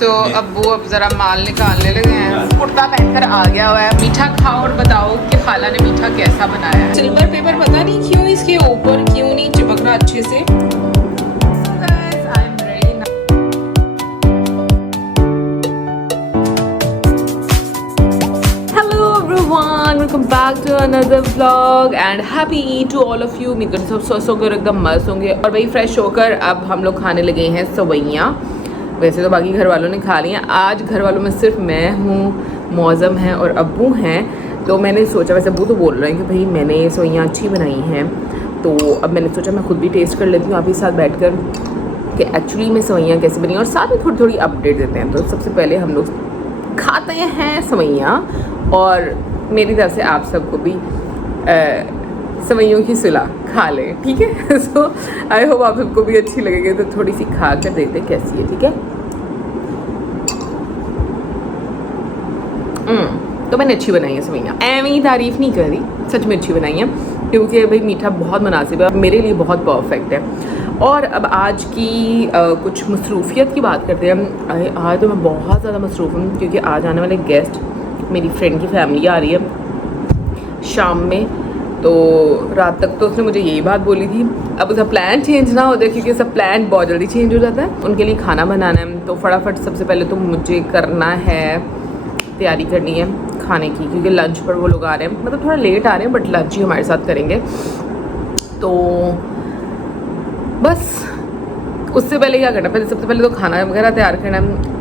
तो अब्बू अब जरा माल निकालने लगे हैं। कुर्ता पहनकर आ गया हुआ है। मीठा खाओ और बताओ कि खाला ने मीठा कैसा बनाया है। सिल्वर पेपर पता नहीं क्यों इसके ऊपर क्यों नहीं चिपक रहा अच्छे से। Welcome back to another vlog and happy Eid to all of you. उम्मीद करती हूँ सब सोकर एकदम मस्त होंगे। और भाई फ्रेश होकर अब हम लोग खाने लगे हैं सवैयाँ। वैसे तो बाकी घर वालों ने खा लिया। आज घर वालों में सिर्फ मैं हूँ, मौज़म है और अब्बू हैं। तो मैंने सोचा, वैसे अब्बू तो बोल रहे हैं कि भाई मैंने सवैयाँ अच्छी बनाई हैं, तो अब मैंने सोचा मैं खुद भी टेस्ट कर लेती हूँ आपके साथ बैठकर कि एक्चुअली में सवैयाँ कैसे बनी और साथ में थोड़ी थोड़ी अपडेट देते हैं। तो सबसे पहले हम लोग खाते हैं सवैयाँ और मेरी तरफ से आप सबको भी सवैयों की सुला खा लें, ठीक है। सो आई होप आप सबको भी अच्छी लगेगी। तो थोड़ी सी खा कर देखते कैसी है, ठीक है। तो मैंने अच्छी बनाई है सवैयाँ, एवं ही तारीफ़ नहीं कर रही, सच में अच्छी बनाई है क्योंकि भाई मीठा बहुत मुनासिब है, मेरे लिए बहुत परफेक्ट है। और अब आज की कुछ मसरूफियत की बात करते हैं। आज तो मैं बहुत ज़्यादा मसरूफ़ हूँ क्योंकि आज आने वाले गेस्ट, मेरी फ्रेंड की फैमिली आ रही है शाम में। तो रात तक तो उसने मुझे यही बात बोली थी। अब उसका प्लान चेंज ना हो जाए क्योंकि उसका प्लान बहुत जल्दी चेंज हो जाता है। उनके लिए खाना बनाना है, तो फटाफट सबसे पहले तो मुझे करना है, तैयारी करनी है खाने की क्योंकि लंच पर वो लोग आ रहे हैं। मतलब थोड़ा लेट आ रहे हैं बट लंच ही हमारे साथ करेंगे। तो बस उससे पहले क्या करना, पहले सबसे पहले तो खाना वगैरह तैयार करना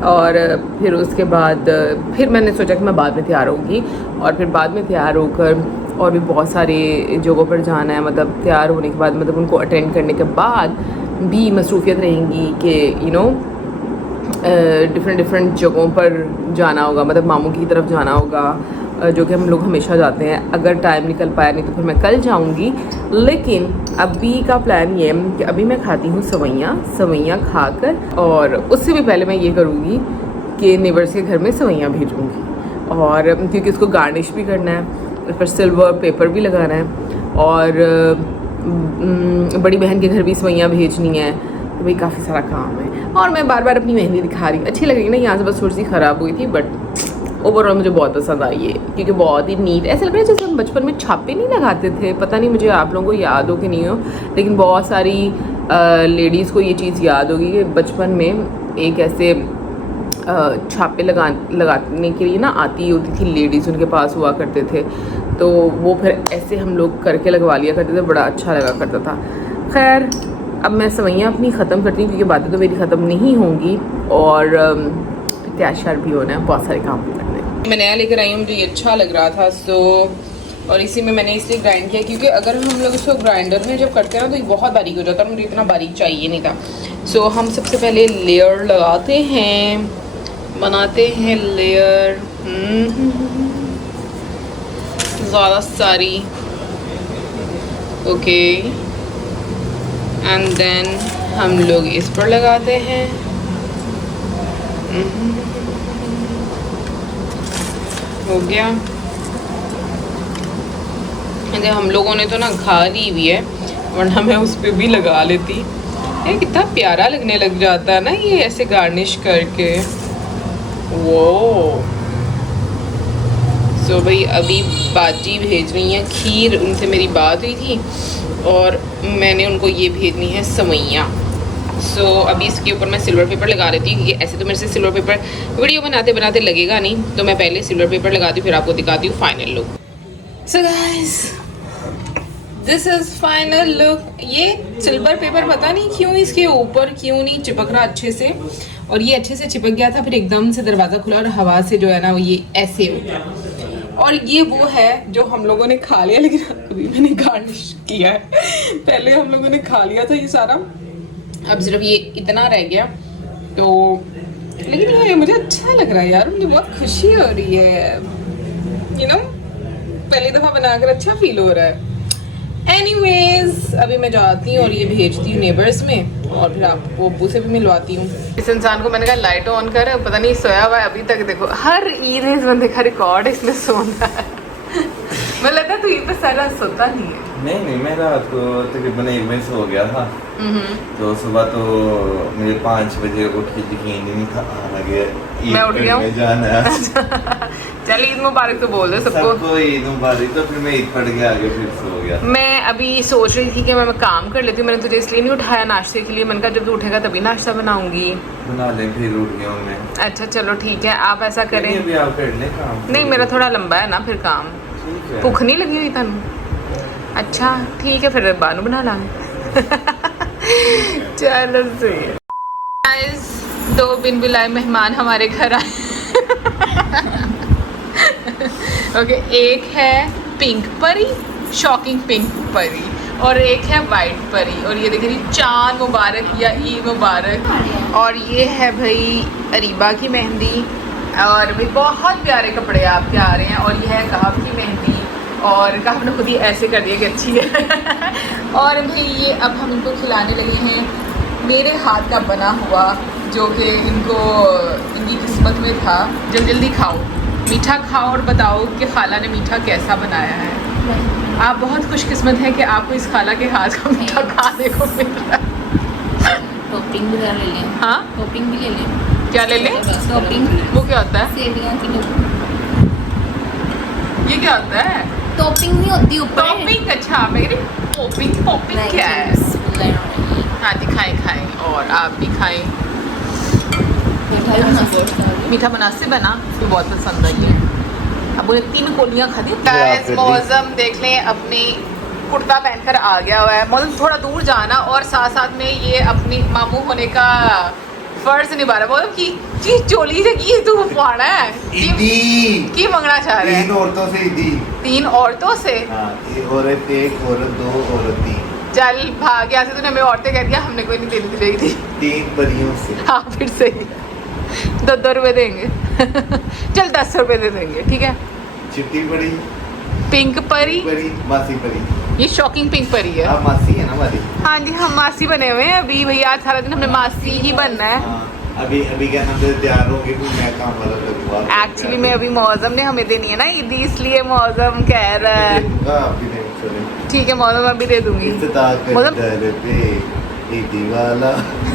और फिर उसके बाद फिर मैंने सोचा कि मैं बाद में तैयार होंगी और फिर बाद में तैयार होकर और भी बहुत सारे जगहों पर जाना है। मतलब तैयार होने के बाद, मतलब उनको अटेंड करने के बाद भी मसरूफियत रहेंगी कि यू नो डिफरेंट जगहों पर जाना होगा। मतलब मामू की तरफ जाना होगा जो कि हम लोग हमेशा जाते हैं। अगर टाइम निकल पाया नहीं तो फिर मैं कल जाऊंगी। लेकिन अभी का प्लान ये है कि अभी मैं खाती हूँ सवैयाँ खाकर और उससे भी पहले मैं ये करूँगी कि नेबर्स के घर में सवैयाँ भेजूँगी और क्योंकि उसको गार्निश भी करना है, उस पर सिल्वर पेपर भी लगाना है और बड़ी बहन के घर भी सवैयाँ भेजनी है। तो भाई काफ़ी सारा काम है और मैं बार बार अपनी मेहंदी दिखा रही हूँ। अच्छी लगेगी ना, यहाँ से बस थोड़ी सी ख़राब हुई थी बट ओवरऑल मुझे बहुत पसंद आई है क्योंकि बहुत ही नीट, ऐसा लग रहा है जैसे हम बचपन में छापे नहीं लगाते थे। पता नहीं मुझे आप लोगों को याद हो कि नहीं हो, लेकिन बहुत सारी लेडीज़ को ये चीज़ याद होगी कि बचपन में एक ऐसे छापे लगाने के लिए ना आती होती थी लेडीज़, उनके पास हुआ करते थे। तो वो फिर ऐसे हम लोग करके लगवा लिया करते थे, बड़ा अच्छा लगा करता था। खैर अब मैं सवैयाँ अपनी ख़त्म करती हूँ क्योंकि बातें तो मेरी ख़त्म नहीं होंगी और तैयार भी होना है, बहुत सारे काम करने हैं। मैं नया लेकर आई हूँ, मुझे ये अच्छा लग रहा था और इसी में मैंने इसलिए ग्राइंड किया क्योंकि अगर हम लोग इसको ग्राइंडर में जब करते हैं ना तो ये बहुत बारीक हो जाता है, मुझे इतना बारीक चाहिए नहीं था। हम सबसे पहले लेयर लगाते हैं, बनाते हैं लेयर ज़्यादा सारी, ओके। एंड देन हम लोग इस पर लगाते हैं। हो गया। अरे हम लोगों ने तो ना खा ली हुई है वरना मैं उस पर भी लगा लेती। ये कितना प्यारा लगने लग जाता है ना ये ऐसे गार्निश करके। वो सो भाई अभी बाजी भेज रही हैं खीर, उनसे मेरी बात हुई थी और मैंने उनको ये भेजनी है सवैयाँ। अभी इसके ऊपर मैं सिल्वर पेपर लगा लेती हूँ क्योंकि ऐसे तो मेरे से सिल्वर पेपर वीडियो बनाते बनाते लगेगा नहीं, तो मैं पहले सिल्वर पेपर लगाती हूँ फिर आपको दिखाती हूँ final look. So guys this is final look. ये सिल्वर पेपर पता नहीं क्यों इसके ऊपर क्यों नहीं चिपक रहा अच्छे से, और ये अच्छे से चिपक गया था, फिर एकदम से दरवाज़ा खुला और हवा से जो है ना वो ये ऐसे हो गया। और ये वो है जो हम लोगों ने खा लिया, लेकिन अभी मैंने गार्निश किया है। पहले हम लोगों ने खा लिया था ये सारा, अब सिर्फ ये इतना रह गया। तो लेकिन ये मुझे अच्छा लग रहा है यार, मुझे बहुत खुशी हो रही है, यू नो पहली दफ़ा बनाकर अच्छा फील हो रहा है। एनीवेज अभी मैं जाती हूँ और ये भेजती हूँ नेबर्स में और फिर आपको अब्बू से भी मिलवाती हूँ। इस इंसान को मैंने कहा लाइट ऑन कर, पता नहीं सोया हुआ है अभी तक। देखो हर ईद इस बंदे का रिकॉर्ड इसमें सोना है। मुझे लगता है तू ईद पे सारा सोता नहीं है। नहीं, मैं रात को तकरीबन 1 बजे सो गया था। तो सुबह तो मुझे 5 बजे उठ के यकीन ही नहीं था, आना गया मैं उठ गया हूँ। जाना है। चल ईद मुबारक तो बोल दो सबको। ईद मुबारक। तो फिर मैं ईद पढ़ के आगे फिर सो गया। मैं अभी सोच रही थी कि मैं काम कर लेती हूँ। मैंने तुझे इसलिए नहीं उठाया नाश्ते के लिए, मैंने कहा जब तू उठेगा तभी नाश्ता बनाऊंगी। बना ले, फिर उठ गया हूँ मैं। अच्छा चलो ठीक है, आप ऐसा करें। अभी आप कर ले काम। नहीं मेरा थोड़ा लंबा है ना फिर काम। ठीक है। भुख नहीं लगी हुई थानू? अच्छा ठीक है फिर बानू बना लांगे। चलो सही है। Guys, 2 बिन बुलाए मेहमान हमारे घर आए। ओके, एक है पिंक परी, शॉकिंग पिंक परी, और एक है वाइट परी। और ये देखिए चांद मुबारक या ईद मुबारक। और ये है भाई अरीबा की मेहंदी। और भाई बहुत प्यारे कपड़े आपके आ रहे हैं। और ये है काफ की मेहंदी, और काफ ने खुद ही ऐसे कर दिया कि अच्छी है। और भाई ये अब हम इनको खिलाने लगे हैं मेरे हाथ का बना हुआ, जो कि इनकी किस्मत में था। जल्दी खाओ, मीठा खाओ और बताओ कि खाला ने मीठा कैसा बनाया है। आप बहुत खुशकिस्मत हैं कि आपको इस खाला के हाथ का मीठा खाने को मिल रहा है। टॉपिंग भी ले लें। हाँ टॉपिंग भी ले लें। क्या ले लें? टॉपिंग वो क्या होता है? सेवियां की टॉपिंग। ये क्या होता है? टॉपिंग नहीं होती ऊपर। टॉपिंग? अच्छा मेरी पॉपिंग क्या है? हाँ जी खाएं और आप भी खाएं। मीठा मुनासिब बना तो बहुत पसंद आई है। अब उन्हें 3 कोलियाँ खा दी। गाइस मौसम देख लें, अपनी कुर्ता पहनकर आ गया हुआ है। मौसम थोड़ा दूर जाना और साथ साथ में ये अपनी मामू होने का फर्ज निभा रहा है। मतलब की चोली से की तू फाड़ा है की मंगना चाह रहे हैं? 3 औरतों से ईदी। 3 औरतों से? हाँ, 1 औरत 2 औरत 3। चल भाग यहाँ से, तूने हमें औरतें कह दिया, हमने कोई नहीं देनी रही थी। 3 परियों से। हाँ फिर सही है। 2 रुपये देंगे। चल 10 रुपये दे देंगे, ठीक है। चिट्टी परी, पिंक परी, मासी परी। ये शॉकिंग पिंक परी है। आप मासी है ना हमारी? हाँ जी हम मासी बने हुए हैं अभी। भैया आज सारा दिन हमने मासी ही बनना है। हाँ, अभी क्या नाम से तैयार होंगे, फिर मैं काम वाला करूँगा। एक्चुअली में अभी मौसम ने हमें देनी है ना ईदी, इसलिए मौसम कह रहा है। ठीक है मौसम अभी दे दूंगी।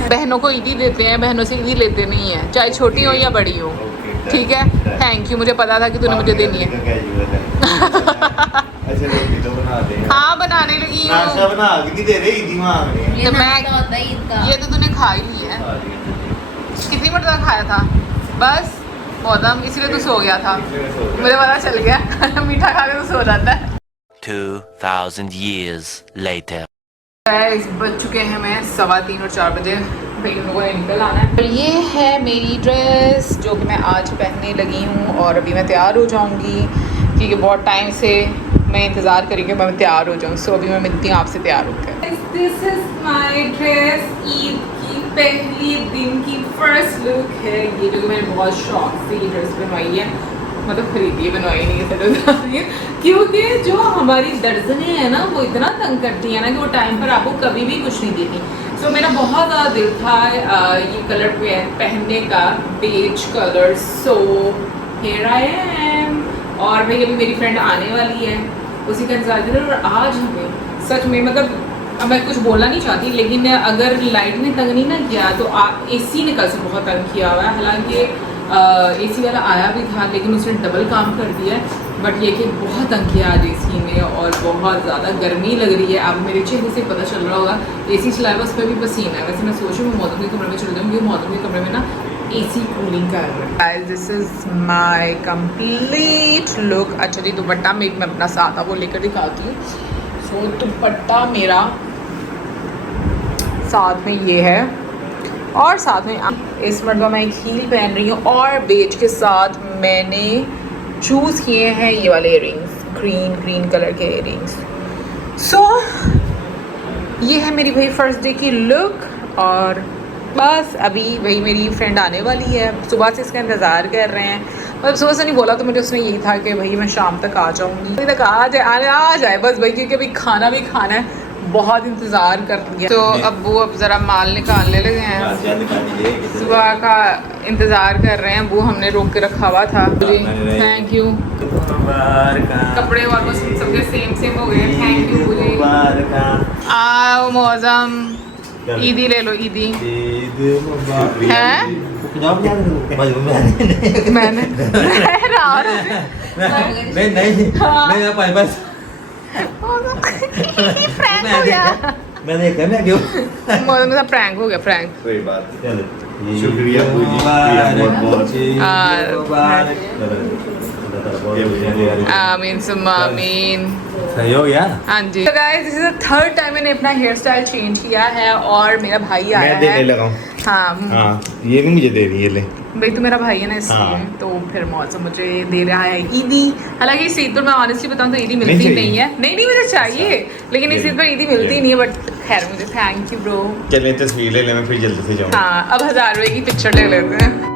बहनों को ईदी देते हैं, बहनों से ईदी लेते नहीं है, चाहे छोटी हो या बड़ी हो। ठीक है, थैंक यू, मुझे पता था कि तूने मुझे देनी है। हाँ बनाने लगी हूँ। बना के नहीं दे रहे, ईदी मांग रहे हैं। तो मैं ये तो तूने खा ही ली है। कितनी मरतबा खाया था? बस मौसम, इसलिए तू सो गया था। मुझे पता चल गया। मीठा खा के तो सो जाता है। 2000 years later. गाइस बज चुके हैं मैं 3:15 और 4 बजे। भाई उन लोगों ने निकल आना है। और ये है मेरी ड्रेस जो कि मैं आज पहनने लगी हूँ। और अभी मैं तैयार हो जाऊँगी क्योंकि बहुत टाइम से मैं इंतज़ार करी कि मैं तैयार हो जाऊँ। सो अभी मैं मिलती हूँ आपसे तैयार होकर। This is my dress, Eid की पहली दिन की फर्स्ट लुक है ये, जो कि मैंने बहुत शौक से ये ड्रेस बनवाई है। मतलब खरीदी है, बनवाई नहीं है। क्योंकि जो हमारी दर्जनें हैं ना वो इतना तंग करती हैं ना कि वो टाइम पर आपको कभी भी कुछ नहीं देती। सो मेरा बहुत ज़्यादा दिल था ये कलर पहनने का, beige colour. So here I am. और भाई अभी मेरी फ्रेंड आने वाली है, उसी का इंतजार कर। और आज हमें सच में, मतलब अब मैं कुछ बोलना नहीं चाहती, लेकिन अगर लाइट ने तंग नहीं ना किया तो AC ने कल से बहुत तंग किया हुआ है। हालांकि AC वाला आया भी था लेकिन उसने डबल काम कर दिया है। बट ये कि बहुत तंग किया आज AC ने, और बहुत ज़्यादा गर्मी लग रही है। अब मेरे चेहरे से पता चल रहा होगा, AC चलाया उस पर भी पसीना है। वैसे मैं सोच रही हूँ मौसम के कमरे में चले जाऊँगी, मौसम के कमरे में ना AC कूलिंग कर रहा है। This is my complete look. अच्छा जी दुपट्टा मैं अपना साथ वो लेकर दिखाती हूँ। सो दुपट्टा मेरा साथ में ये है, और साथ में इस मरतबा मैं एक हील पहन रही हूँ, और बेज के साथ मैंने चूज़ किए हैं ये वाले इयरिंग्स, ग्रीन कलर के इयरिंग्स। सो ये है मेरी भाई फर्स्ट डे की लुक। और बस अभी वही मेरी फ्रेंड आने वाली है, सुबह से इसका इंतज़ार कर रहे हैं। मतलब सुबह से नहीं बोला तो मुझे उसने यही था कि भाई मैं शाम तक आ जाऊँगी, अभी तक आ जाए बस भाई, क्योंकि अभी खाना भी खाना है, बहुत इंतज़ार कर लिया। तो अब्बू अब ज़रा माल निकालने लगे हैं, सुबह का इंतज़ार कर रहे हैं। अब्बू हमने रोक के रखा हुआ था। Thank you. कपड़े ऑलमोस्ट सबके सेम हो गए। थैंक यू मुझे। आओ मौजम, ईदी ले लो, ईदी है मैंने प्रैंक हो गया। मैंने कहना क्यों मौजम का प्रैंक हो गया, प्रैंक। कोई बात नहीं, शुक्रिया बहुत आमीन सुम्मा आमीन। सही हो गया। हाँ जी। तो guys this is the third time मैंने अपना हेयर स्टाइल चेंज किया है और मेरा भाई आया मैं देने है। लगा हूँ। हाँ ये भी मुझे दे रही है, ले भाई तो मेरा भाई है ना इसलिए। हाँ। तो फिर मौसम मुझे दे रहा है ईदी। हालांकि इस ईद पर मैं ऑनेस्टली बताऊँ तो ईदी मिलती नहीं है। नहीं मुझे चाहिए, लेकिन इस ईद पर ईदी मिलती नहीं है। बट खैर मुझे थैंक यू ब्रो। चले तस्वीर ले ले, मैं फिर जल्दी से जाऊँ। हाँ अब 1000 रुपए की पिक्चर ले लेते हैं।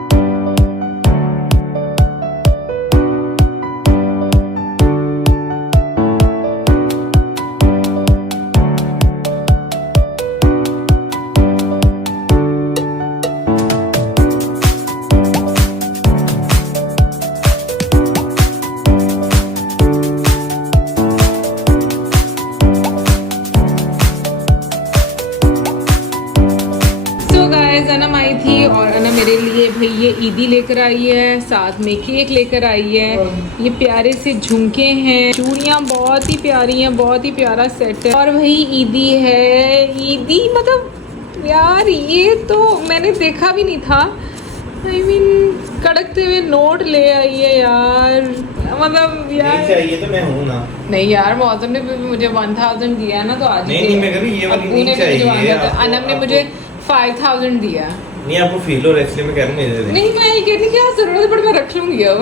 अनम आई थी और अनम मेरे लिए भाई ये ईदी लेकर आई है, साथ में केक लेकर आई है। ये प्यारे से झुमके हैं, चूड़ियाँ बहुत ही प्यारी हैं, बहुत ही प्यारा सेट है। और भाई ईदी है, ईदी मतलब यार ये तो मैंने देखा भी नहीं था। आई मीन कड़कते हुए नोट ले आई है यार, मतलब यार चाहिए तो मैं हूँ ना। नहीं यार मौसम ने भी मुझे 1000 दिया ना, तो आज नहीं मैं कभी ये वाली अब्बू ने नहीं भी मुझे चाहिए। 1000, अनम ने मुझे 5000 दिया। नहीं आपको फील हो रहा है इसलिए मैं कह रहा हूँ मुझे दे। नहीं मैं ये कहती क्या जरूरत है, बट मैं रख लूंगी अब।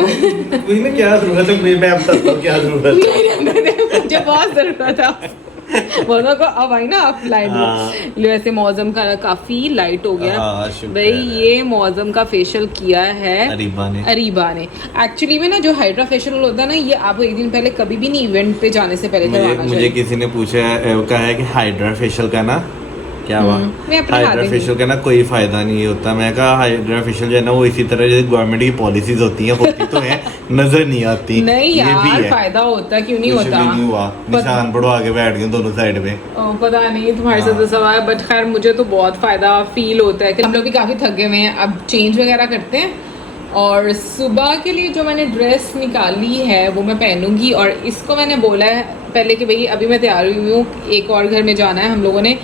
वही में क्या जरूरत है, मैं बताता हूँ क्या जरूरत है। नहीं, मुझे बहुत जरूरत है वरना को अब आई ना आप लाइट हाँ। वैसे मौसम का काफी लाइट हो गया। हाँ, शुक्र भाई है। ये मौसम का फेशियल किया है अरीबा ने एक्चुअली में ना, जो हाइड्रा फेशियल होता है ना, ये आपको एक दिन पहले कभी भी नहीं इवेंट पे जाने से पहले करवाना मुझे चाहिए। किसी ने पूछा कहा है कि हाइड्रा फेशियल का ना क्या हुआ, मैं अपनी हाइड्रा खाती फेशियल का ना कोई फायदा नहीं होता। मैं कहा हाइड्रा फेशियल जो है ना वो इसी तरह जैसे गवर्नमेंट की पॉलिसीज होती हैं, होती तो है नजर नहीं आती। नहीं ये भी यार है। फायदा होता, क्यों नहीं कुछ होता। भी नहीं हुआ, निशान पड़ो आगे बैठ गए दोनों साइड में। पता नहीं तुम्हारे साथ तो सवाल, बट खैर मुझे तो बहुत फायदा फील होता है कि हम लोग भी काफी थके हुए हैं। अब चेंज वगैरह करते हैं और सुबह के लिए जो मैंने ड्रेस निकाली है वो मैं पहनूंगी। और इसको मैंने बोला है पहले कि भाई अभी मैं तैयार हुई हूँ, एक और घर में जाना है हम लोगों ने,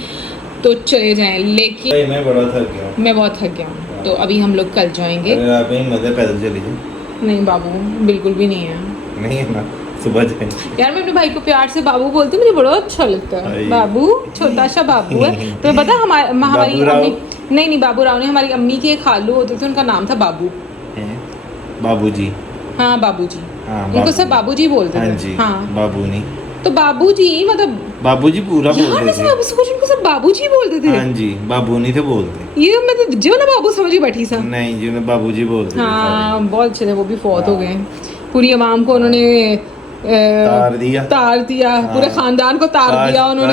तो चले जाएं। लेकिन मैं बड़ा थक गया हूँ। मैं बहुत थक गया हूँ, तो अभी हम लोग कल जाएंगे। अगर आप यहीं मजे पैदल चली जाए। नहीं बाबू बिल्कुल भी नहीं है नहीं है ना, सुबह जाए। यार मैं अपने भाई को प्यार से बाबू बोलती हूँ, मुझे बड़ा अच्छा लगता है। आई। बाबू छोटा सा बाबू है। तुम्हें पता है हमारी बाबू राव? अम्मी, नहीं बाबू राव ने, हमारी अम्मी के एक खालू होते थे, उनका नाम था बाबू। बाबूजी। हाँ बाबूजी, हाँ, उनको सब बाबूजी बोलते हाँ थे। जी, हाँ बाबू नहीं, तो बाबूजी मतलब बाबूजी पूरा यार बोलते मैं थे। सब कुछ उनको सब बाबूजी बोलते थे। हाँ जी, बाबू नहीं थे बोलते। ये मैं तो जो ना बाबू समझी बैठी सा। नहीं जी, उन्हें बाबूजी बोलते थे हाँ सारे। बहुत अच्छे थे, वो भी फौत हो हाँ। गए। पूरी अवाम को उन्होंने तार दिया। पूरे खानदान को तार दिया उन्होंने।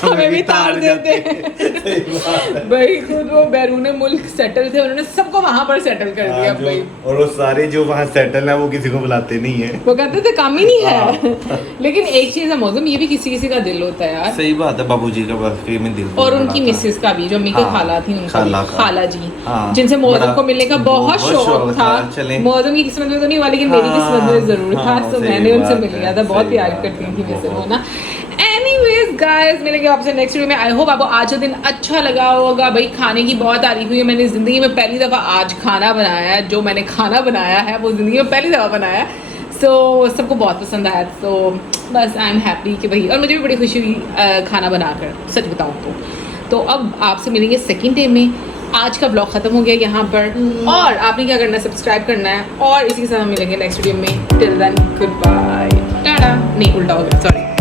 हमें भी तार देते। भाई खुद वो बैरून मुल्क सेटल थे, उन्होंने सबको वहां पर सेटल कर दिया भाई। और वो सारे जो वहाँ सेटल है वो किसी को बुलाते नहीं है। वो कहते थे काम ही नहीं है। लेकिन एक चीज है मौसम, ये भी किसी किसी का दिल होता है यार। सही बात है, बाबूजी का वाकई में दिल और उनकी मिसेस का भी, जो अम्मी की हाँ, खाला थी, उनका खाला भी, का। खाला जी, हाँ, जिनसे मौसम बड़ा- को मिलने का बहुत शौक था। चले। मौसम की किस्मत में तो नहीं हुआ, लेकिन मेरी हाँ, किस्मत में जरूर था। हाँ, तो सही मैंने उनसे बात मिल है, लिया था, बहुत सही प्यार बात करती थी है, वैसे वो बहुत। ना। एनीवेज गाइस मिलेंगे आपसे नेक्स्ट वीडियो में। आई होप आपको आज का दिन अच्छा लगा होगा। भाई खाने की बहुत तारीफ हुई है, मैंने जिंदगी में पहली दफा आज खाना बनाया है। जो मैंने खाना बनाया है वो जिंदगी में पहली दफा बनाया है। सो सबको बहुत पसंद आया, तो बस आई एम हैप्पी कि भाई, और मुझे भी बड़ी खुशी हुई खाना बनाकर, सच बताऊँ तो अब आपसे मिलेंगे सेकेंड डे में। आज का ब्लॉग खत्म हो गया यहाँ पर, और आपने क्या करना है, सब्सक्राइब करना है, और इसी के साथ हम मिलेंगे नेक्स्ट वीडियो में। Till then goodbye, tata. नहीं उल्टा हो गया, सॉरी।